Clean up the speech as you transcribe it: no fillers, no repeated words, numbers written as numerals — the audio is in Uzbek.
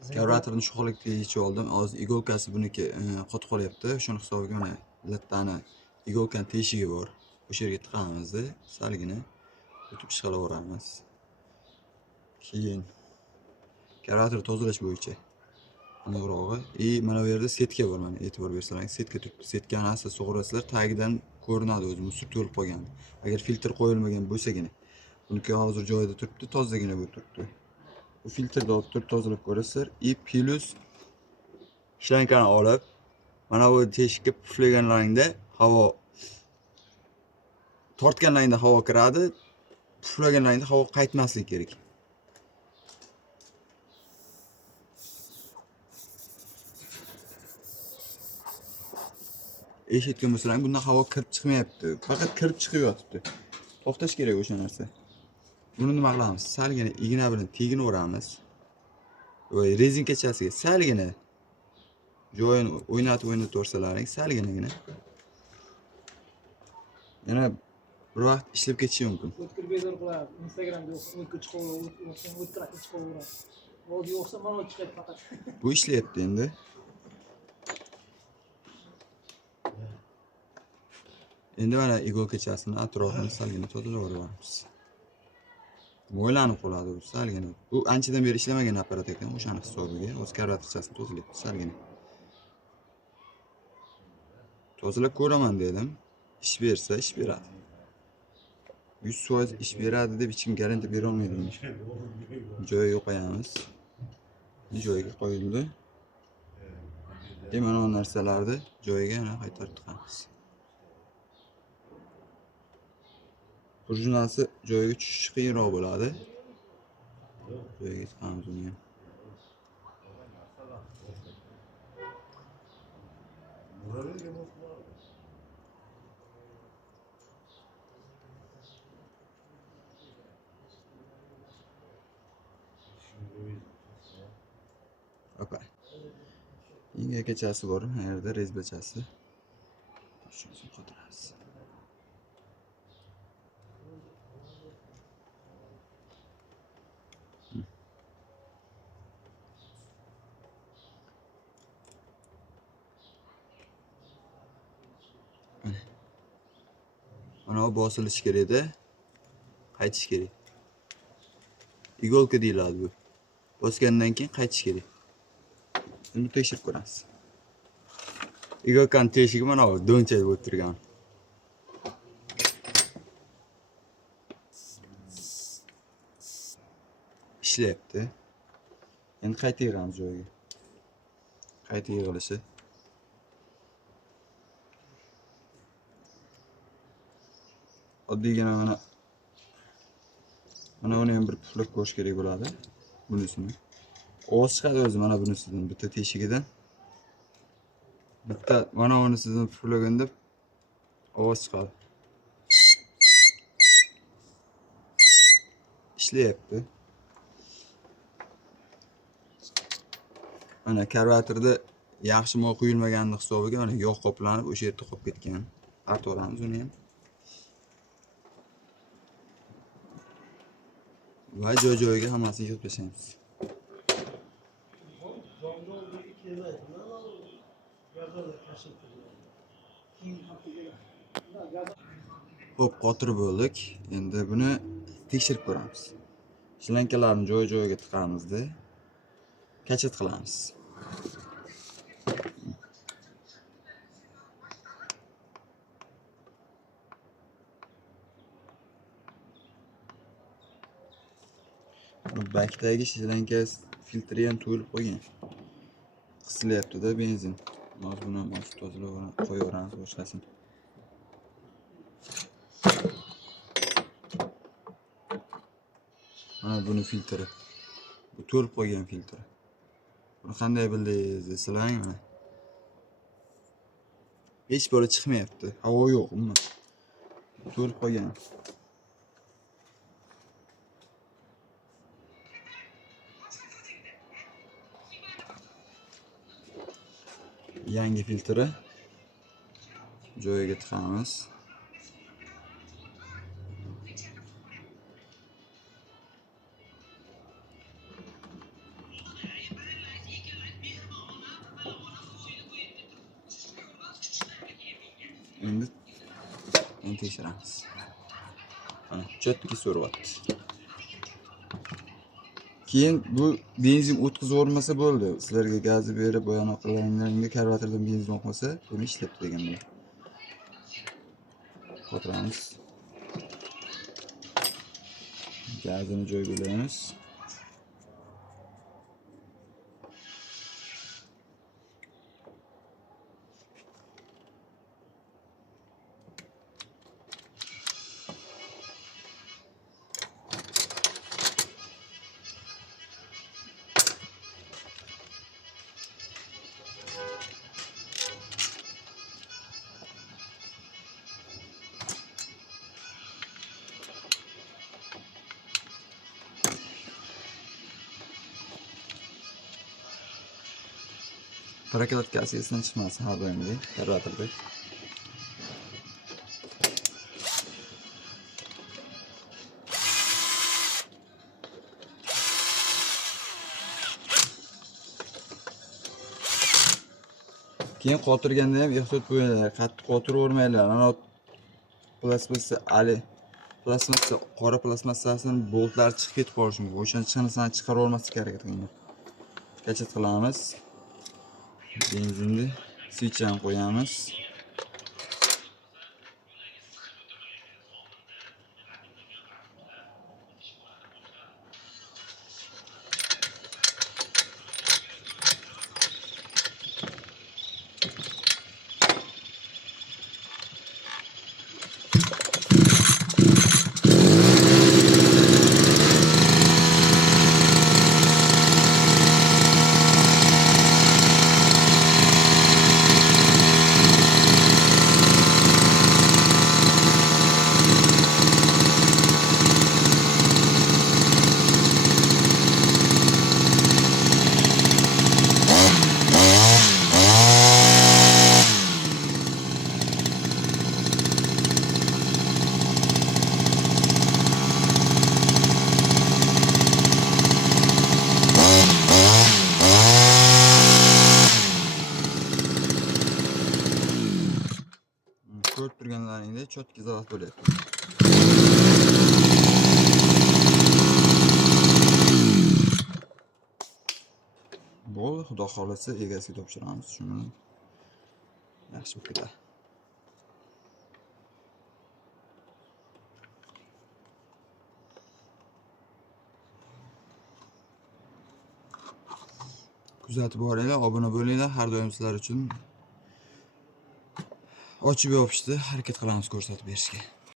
Karburatorni sho'xlikda yechib oldim. Hozir igolkasi buniki qotib qolyapti. Shuni hisobiga mana lattani igolkani teshigi bor. O'sha yerga tiqamiz-da, salgina o'tib chiqaraveramiz. Keyin karburatorni tozalash bo'yicha aniqrog'i mana bu yerda setka bor, mana e'tibor bersalaringiz, setka turibdi. Setkani asta sug'urasizlar, tagidan ko'rinadi o'zi musor to'lib qolgan. Agar filtr qo'yilmagan bo'lsagina. Buniki hozir joyida turibdi, tozagina bo'lib turibdi. Bu filtrni olib turib tozalab ko'rasizlar. Plus shlankani olib, mana bu teshikka puflaganlaringda havo tortganlaringda havo kiradi, puflaganlaringda havo qaytmasligi kerak. Eshitgan bo'lsalaring, bundan havo kirib chiqmayapti. Faqat kirib chiqib yotibdi. To'xtash kerak o'sha narsa. Buni nima qilamiz? Salgina igna bilan tegini uramiz. Va rezinkachasiga salgina joyini o'ynatib o'rsalaring, salginagina. Yana bir vaqt ishlab ketishi mumkin. O'tkir bezor qiladi. Instagramda o'tkir chiqaveradi. Hozir yo'qsa mana chiqadi faqat. Bu ishlayapti endi. Endi mana igolkachasini atrofini salgina tozalab yuboramiz. Mo'ylanib qoladi u salgina. Bu anchadan beri ishlamagan apparat ekan, o'shani hisobiga o'z karburatorchasini tozalayapti salgina. Tozalab ko'raman dedim. Ish bersa ish beradi. 100% ish beradi deb hech kim garantiya bera olmaydi. Joyiga qo'yamiz. Joyiga qo'yildi. Mana bu narsalarni joyiga qaytarib tiqamiz. Prujinasi joyiga tushishi qiyinroq bo'ladi. Joyiga tiqamiz uni ham. Okay. Yengakachasi bor, bu yerda rezbachasi. Shuni qotiramiz. Mana bu bosilishi kerak-da, qaytish kerak. Igolka deyiladi bu. Bosgandan keyin qaytish kerak. Buni tekshirib ko'ramiz. Igolkani teshigi mana bu do'nchak bo'lib turgan. Ishlayapti. Endi qayta yig'amiz joyiga. Qayta yig'ilishi. Oddiygina mana uni ham bir puflab ko'rish kerak bo'ladi. Bunisini. Ovoz chiqadi o'zi mana bunisidan, bitta teshigidan. Bitta mana bunisidan puflaganda ovoz chiqadi. Ishlayapti. Mana karburatorda yaxshi mo'l quyilmaganini hisobiga mana yog' qoplanib, o'sha yerda qolib ketgan. Artib uni ham. Va joy-joyiga hammasini yig'ib tashlaymiz. Xo'p, qotirib bo'ldik. Endi buni tekshirib ko'ramiz. Shlankalarni joy-joyiga tiqamiz-da. Kachat qilamiz. Bu bakdagi shlanka filtri ham to'lib qo'ygan. Qisilyapti-da benzin. Hozir buni ham ochib tozalab qo'yaveramiz boshqasini. Mana buni filtri. Bu to'lib qo'ygan filtr. Buni qanday bildingiz desalaring, mana. Hech bola chiqmayapti. Havo yo'q, umuman. To'lib qo'ygan. Yangi filtri joyiga tiqamiz. Endi tekshiramiz. Mana hujjatga so'rayapti. Keyin bu benzin o'tkazavermasa bo'ldi. Sizlarga gazni berib, bo'yanoqlaringlarga karvatordan benzin oqmasa, demak ishlabdi degan bu. Qotiramiz. Gazini joy belgilaymiz. Prokladkasi esdan chiqmasin har doimgidek karvatorda. Keyin qotirganda ham ehtiyot bo'linglar, qattiq qotiravermanglar. Mana plastmassa, qora plastmassasining boltlari chiqib ketib qolishi mumkin. O'shani chiqarib olmaslikka harakat qilinglar. Qachit qilamiz. Benzinni switchni qo'yamiz. Ko'rib turganlaringdek cho'tki zavod bo'lyapti. Bo'ldi, xudo xolasa egasiga topshiramiz. Shuni yaxshi bo'lib ketadi. Kuzatib boringlar, obuna bo'linglar. Har doim sizlar uchun ochib yopishdi harakat qilamiz ko'rsatib berishga.